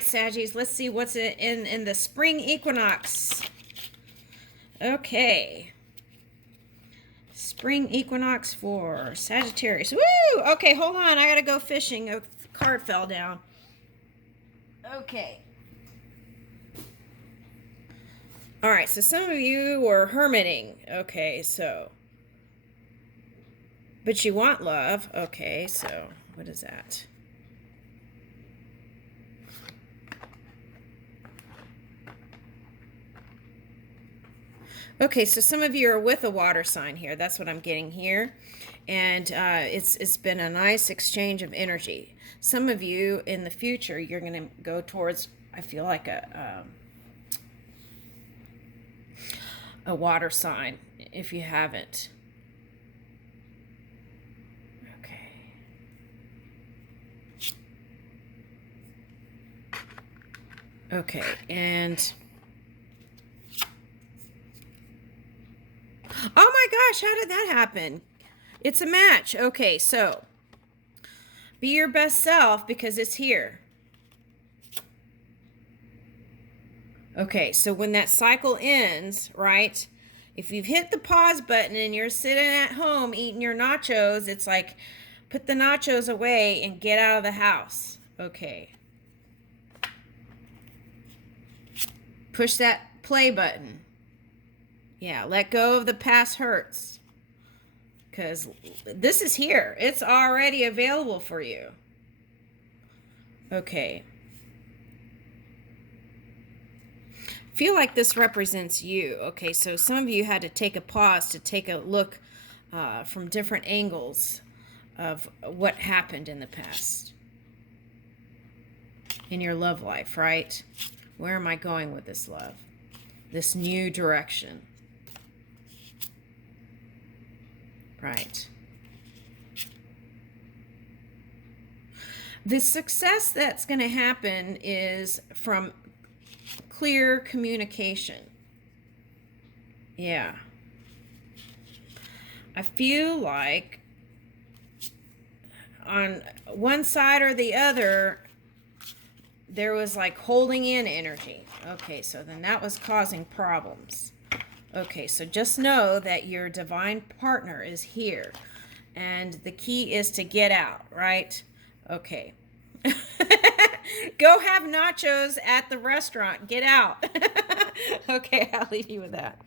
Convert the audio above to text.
Saggies, let's see what's in the spring equinox. Okay. Spring equinox for Sagittarius. Woo! Okay, hold on. I gotta go fishing. A card fell down. Okay. All right, so some of you were hermiting. Okay, so. But you want love. Okay, so what is that? Okay, so some of you are with a water sign here. That's what I'm getting here. And it's been a nice exchange of energy. Some of you in the future, you're going to go towards, I feel like a water sign if you haven't. Okay. Okay, and oh my gosh, how did that happen? It's a match. Okay, so be your best self because it's here. Okay, so when that cycle ends, right? If you've hit the pause button and you're sitting at home eating your nachos, it's like put the nachos away and get out of the house. Okay. Push that play button. Yeah, let go of the past hurts. Because this is here. It's already available for you. Okay. Feel like this represents you. Okay, so some of you had to take a pause to take a look from different angles of what happened in the past in your love life, right? Where am I going with this love? This new direction. Right. The success that's going to happen is from clear communication. Yeah. I feel like on one side or the other, there was like holding in energy. Okay, so then that was causing problems. Okay, so just know that your divine partner is here. And the key is to get out, right? Okay. Go have nachos at the restaurant. Get out. Okay, I'll leave you with that.